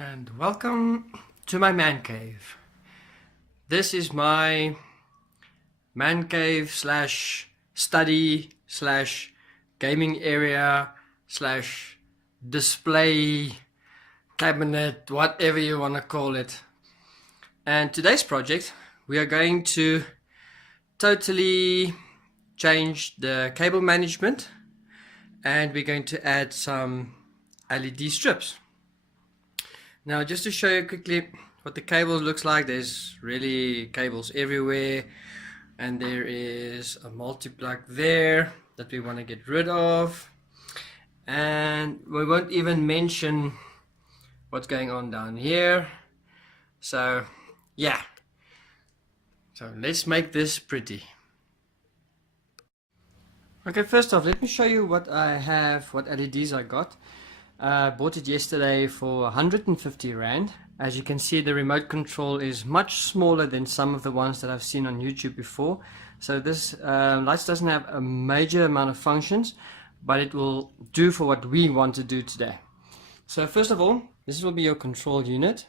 And welcome to my man cave. This is my man cave slash study slash gaming area slash display cabinet, whatever you want to call it. And today's project, we are going to totally change the cable management, and we're going to add some LED strips. Now, just to show you quickly what the cable looks like, there's really cables everywhere, and there is a multi-plug there that we want to get rid of, and we won't even mention what's going on down here. So yeah, so let's make this pretty. Okay, first off, let me show you what I have, what LEDs I got. Bought it yesterday for 150 Rand. As you can see, the remote control is much smaller than some of the ones that I've seen on YouTube before. So this light doesn't have a major amount of functions, but it will do for what we want to do today. So first of all, this will be your control unit.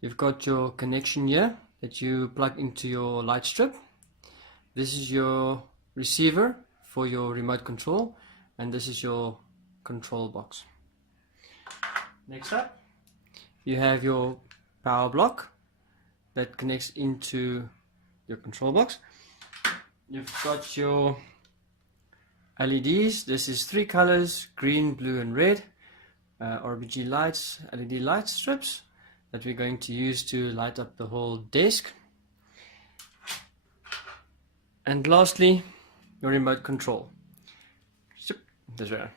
You've got your connection here that you plug into your light strip. This is your receiver for your remote control, and this is your control box. Next up, you have your power block that connects into your control box. You've got your LEDs. This is 3 colors: green, blue and red. RGB lights, LED light strips that we're going to use to light up the whole desk. And lastly, your remote control. This way,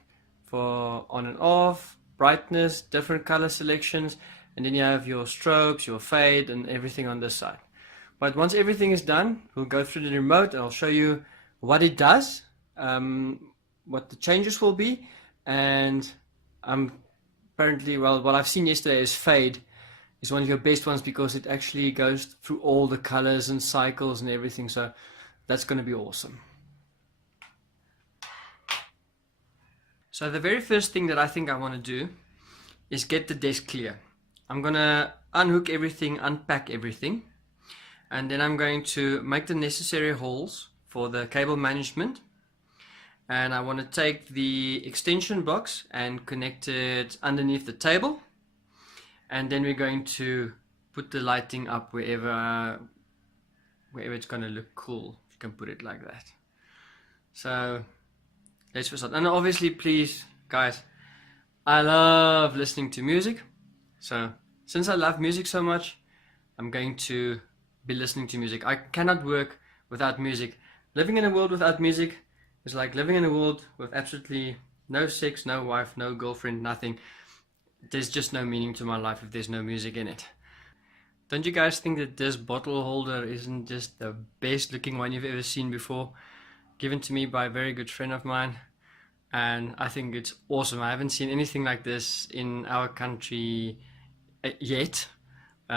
for on and off, brightness, different color selections, and then you have your strobes, your fade, and everything on this side. But once everything is done, we'll go through the remote and I'll show you what it does, what the changes will be, and apparently, well, what I've seen yesterday is fade is one of your best ones because it actually goes through all the colors and cycles and everything, so that's going to be awesome. So the very first thing that I think I want to do is get the desk clear. I'm going to unhook everything, unpack everything, and then I'm going to make the necessary holes for the cable management. And I want to take the extension box and connect it underneath the table, and then we're going to put the lighting up wherever it's going to look cool, if you can put it like that. So let's first start. And obviously, please guys, I love listening to music, so since I love music so much, I'm going to be listening to music. I cannot work without music. Living in a world without music is like living in a world with absolutely no sex, no wife, no girlfriend, nothing. There's just no meaning to my life if there's no music in it. Don't you guys think that this bottle holder isn't just the best looking one you've ever seen before? Given to me by a very good friend of mine, and I think it's awesome. I haven't seen anything like this in our country yet.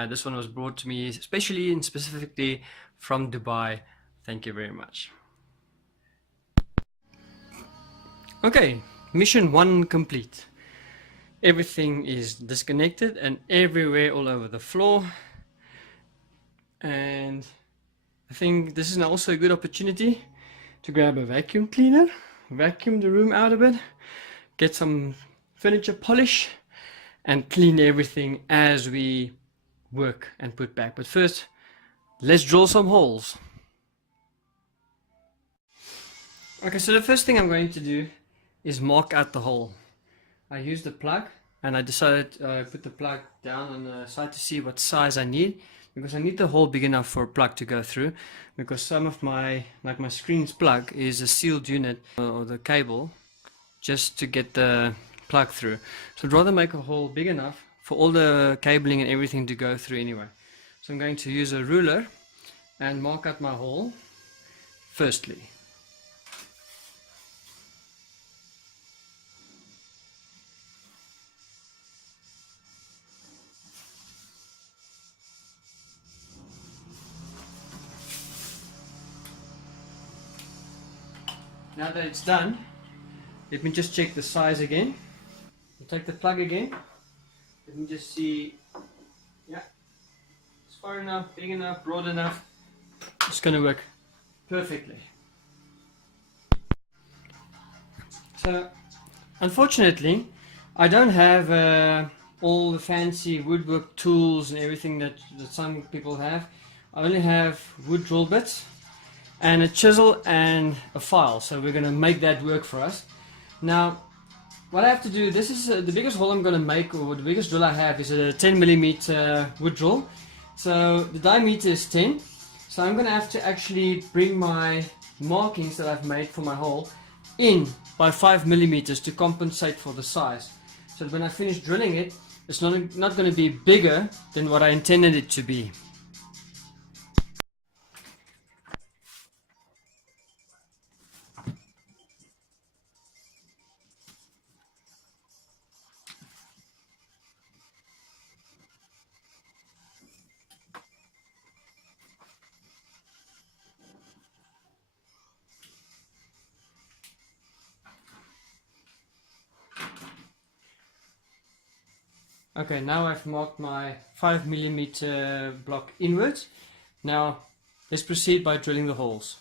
This one was brought to me especially and specifically from Dubai. Thank you very much. Okay, mission 1 complete. Everything is disconnected and everywhere all over the floor, and I think this is also a good opportunity to grab a vacuum cleaner, vacuum the room out a bit, get some furniture polish, and clean everything as we work and put back. But first, let's drill some holes. Okay, so the first thing I'm going to do is mark out the hole. I used the plug, and I decided to put the plug down on the side to see what size I need, because I need the hole big enough for a plug to go through, because some of my, like my screen's plug is a sealed unit, or the cable, just to get the plug through. So I'd rather make a hole big enough for all the cabling and everything to go through anyway. So I'm going to use a ruler and mark out my hole firstly. Now that it's done, let me just check the size again. I'll take the plug again. Let me just see far enough, big enough, broad enough. It's going to work perfectly. So, unfortunately, I don't have all the fancy woodwork tools and everything that some people have. I only have wood drill bits and a chisel and a file, so we're going to make that work for us. Now, what I have to do, this is the biggest hole I'm going to make, or the biggest drill I have is a 10mm wood drill. So the diameter is 10, so I'm going to have to actually bring my markings that I've made for my hole in by 5mm to compensate for the size. So when I finish drilling it, it's not going to be bigger than what I intended it to be. Okay, now I've marked my 5mm block inwards. Now let's proceed by drilling the holes.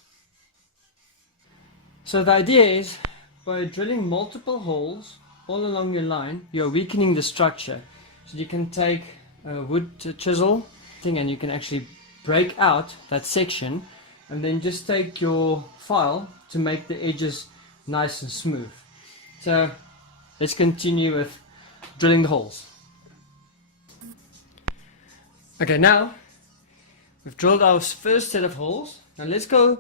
So the idea is, by drilling multiple holes all along your line, you're weakening the structure. So you can take a wood chisel thing and you can actually break out that section and then just take your file to make the edges nice and smooth. So let's continue with drilling the holes. Okay, now we've drilled our first set of holes. Now let's go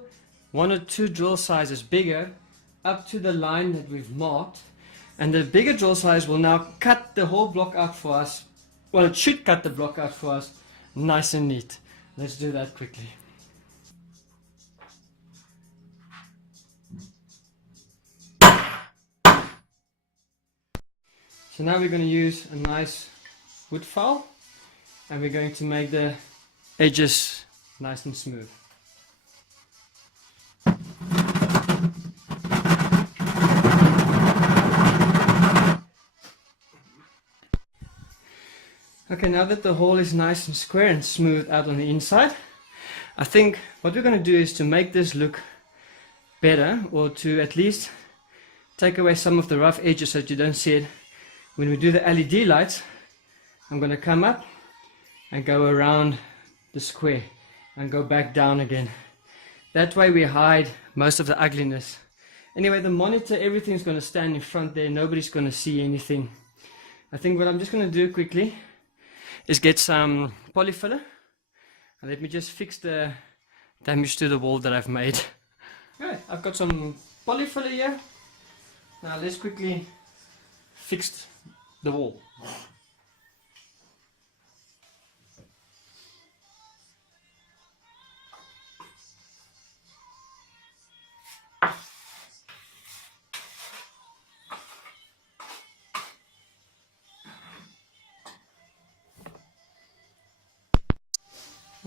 1 or 2 drill sizes bigger up to the line that we've marked, and the bigger drill size will now cut the whole block out for us. Well, it should cut the block out for us nice and neat. Let's do that quickly. So now we're going to use a nice wood file and we're going to make the edges nice and smooth. Okay, now that the hole is nice and square and smooth out on the inside, I think what we're going to do is to make this look better, or to at least take away some of the rough edges so that you don't see it. When we do the LED lights, I'm going to come up and go around the square and go back down again. That way we hide most of the ugliness. Anyway, the monitor, everything's going to stand in front there. Nobody's going to see anything. I think what I'm just going to do quickly is get some polyfiller. And let me just fix the damage to the wall that I've made. Okay, I've got some polyfiller here. Now let's quickly fix the wall.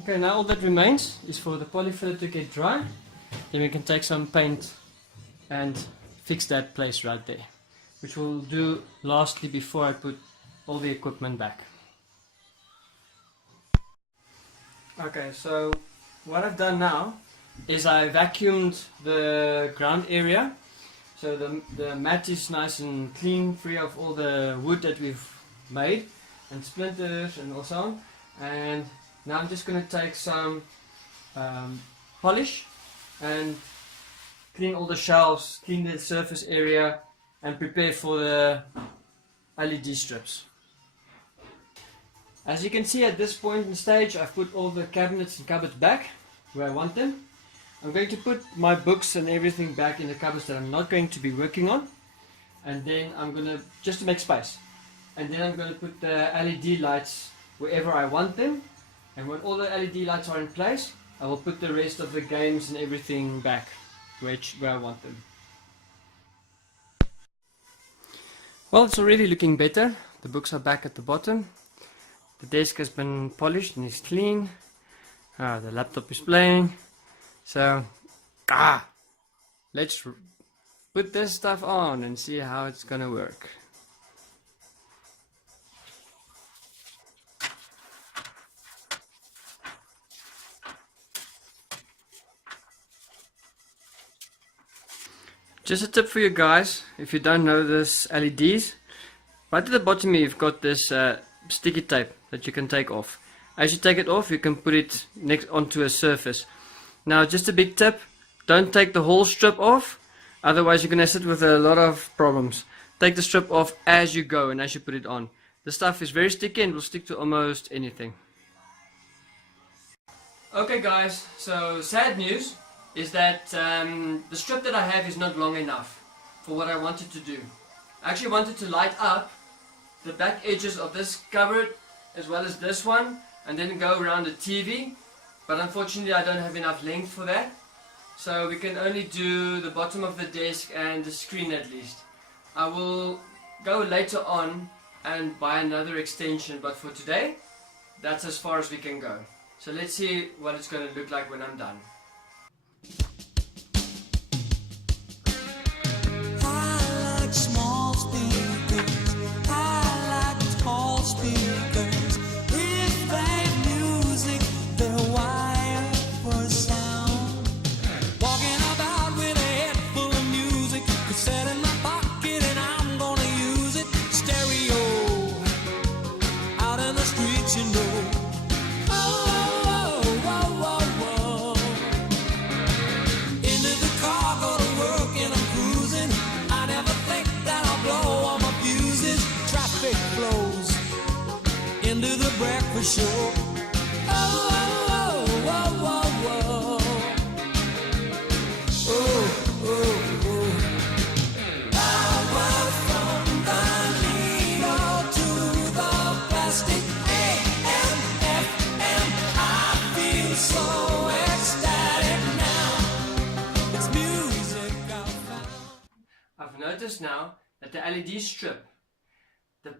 Okay, now all that remains is for the polyfiller to get dry. Then we can take some paint and fix that place right there, which we'll do lastly before I put all the equipment back. Okay, so what I've done now is I vacuumed the ground area, so the mat is nice and clean, free of all the wood that we've made and splinters and so on. And now I'm just going to take some polish and clean all the shelves, clean the surface area and prepare for the LED strips. As you can see at this point in the stage, I've put all the cabinets and cupboards back where I want them. I'm going to put my books and everything back in the cupboards that I'm not going to be working on, and then I'm going to, just to make space, and then I'm going to put the LED lights wherever I want them. And when all the LED lights are in place, I will put the rest of the games and everything back where I want them. Well, it's already looking better. The books are back at the bottom. The desk has been polished and is clean. The laptop is playing. So, let's put this stuff on and see how it's gonna work. Just a tip for you guys, if you don't know this LEDs, right at the bottom here you've got this sticky tape that you can take off. As you take it off, you can put it next onto a surface. Now just a big tip, don't take the whole strip off, otherwise you're going to sit with a lot of problems. Take the strip off as you go and as you put it on. The stuff is very sticky and will stick to almost anything. Okay guys, so sad news is that the strip that I have is not long enough for what I wanted to do. I actually wanted to light up the back edges of this cupboard as well as this one and then go around the TV, but unfortunately I don't have enough length for that, so we can only do the bottom of the desk and the screen at least. I will go later on and buy another extension, but for today that's as far as we can go. So let's see what it's going to look like when I'm done. I like small speakers, I like tall speakers. If they music, they're wired for sound. Walking about with a head full of music, cassette in my pocket and I'm gonna use it. Stereo, out in the streets, you know. Into the breakfast show. Oh, oh, oh, oh, oh, oh. Oh, oh, oh. Power from the needle to the plastic. AM, FM, I feel so ecstatic now. It's music I found. I've noticed now that the LED strip,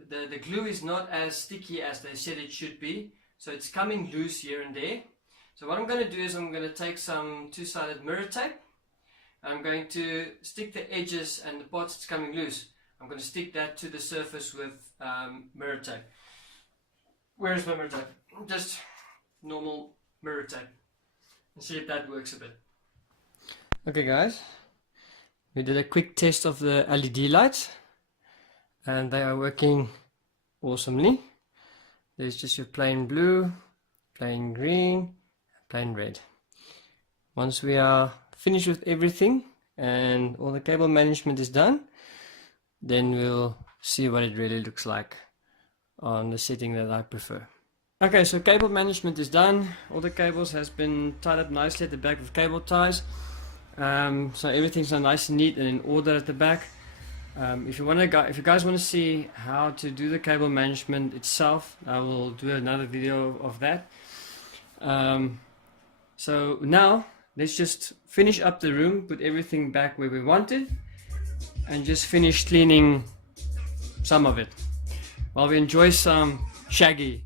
the glue is not as sticky as they said it should be, so it's coming loose here and there. So what I'm going to do is I'm going to take some two-sided mirror tape and I'm going to stick the edges and the parts that's coming loose, I'm going to stick that to the surface with mirror tape. Where is my mirror tape? Just normal mirror tape, and see if that works a bit. Okay guys, we did a quick test of the LED lights and they are working awesomely. There's just your plain blue, plain green, plain red. Once we are finished with everything and all the cable management is done, then we'll see what it really looks like on the setting that I prefer. Okay, so cable management is done. All the cables has been tied up nicely at the back with cable ties. So everything's now nice and neat and in order at the back. If you guys want to see how to do the cable management itself, I will do another video of that. So now let's just finish up the room, put everything back where we wanted, and just finish cleaning some of it while we enjoy some Shaggy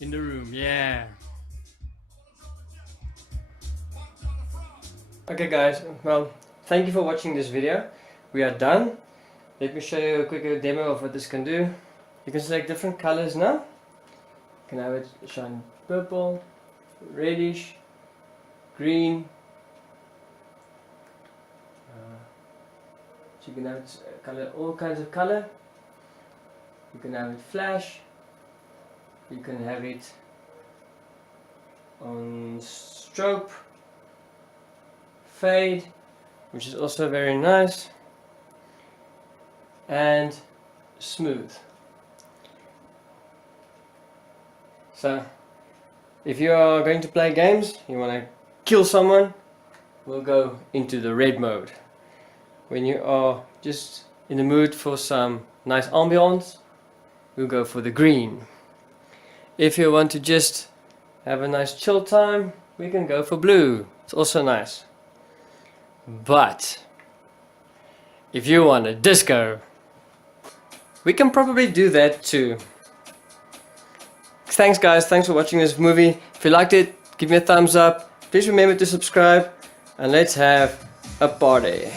in the room. Yeah. Okay guys, well, thank you for watching this video. We are done. Let me show you a quick demo of what this can do. You can select different colors now. You can have it shine purple, reddish, green. So you can have it color, all kinds of color. You can have it flash. You can have it on strobe, fade, which is also very nice, and smooth. So if you are going to play games, you want to kill someone, we'll go into the red mode. When you are just in the mood for some nice ambience, we'll go for the green. If you want to just have a nice chill time, we can go for blue. It's also nice. But if you want a disco, we can probably do that too. Thanks guys, thanks for watching this movie. If you liked it, give me a thumbs up. Please remember to subscribe and let's have a party.